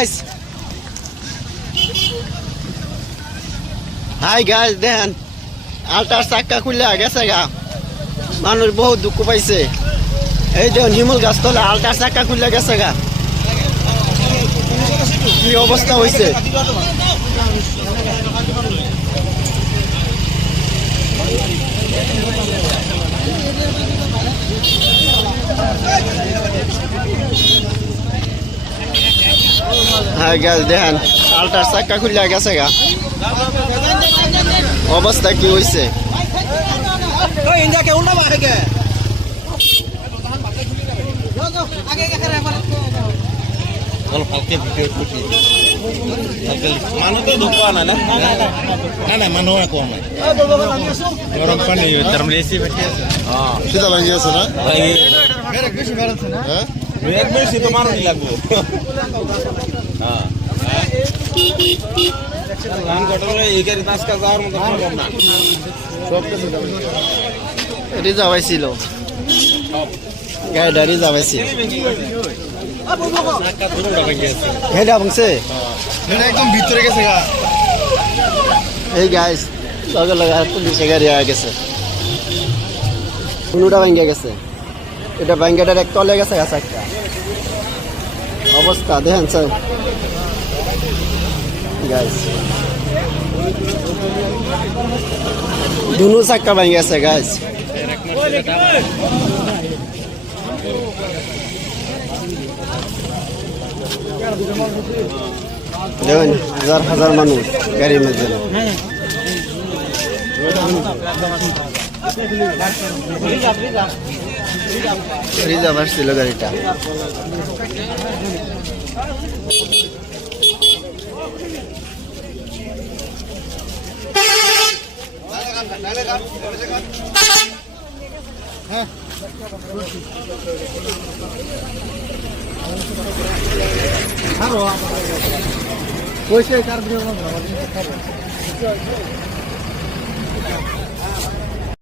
guys hi guys দেখেন আলটার চাক্কা খুললে গেছে গা মানুষ বহুত দুঃখ পাইছে এই দেখুন হিমুল গাছ তলে আলটার চাক্কা খুললে গেছে গা কি অবস্থা হয়েছে হ্যাঁ গাছ দেখেন আলটার চাক্কা খুললে গেছে গা অবস্থা কি হয়েছে মানুষ তো ঢুকবা না না না মানুহ কম গরম পানি তার মানে এসি বেশি আছে সেটা ভাঙি আছে না এক বেশি তো মারুনি লাগবো হ্যাঁ ধান কাটলে এই গাড়ি 10 কাজ যাওয়ার মতো সম্ভব না রিজার্ভাইছিল গাড়িটা রিজার্ভাইছিল হেডা ভাঙছে একদম ভিতরে গেছে গা এই গাইস লগে লগে পুলিশে গাড়ি আগে গেছে কোনোটা ভাঙ্গা গেছে এটা ভাঙ্গাটার এক তলে গেছে গাছ একটা অবস্থা দেখেন স্যার গাইস দুনো চাক্কা ভাঙ্গা গেছে গাইস দেখুন হাজার হাজার মানুষ গাড়ির মধ্যে রিজার্ভ আসছিল গাড়িটা পয়সা কার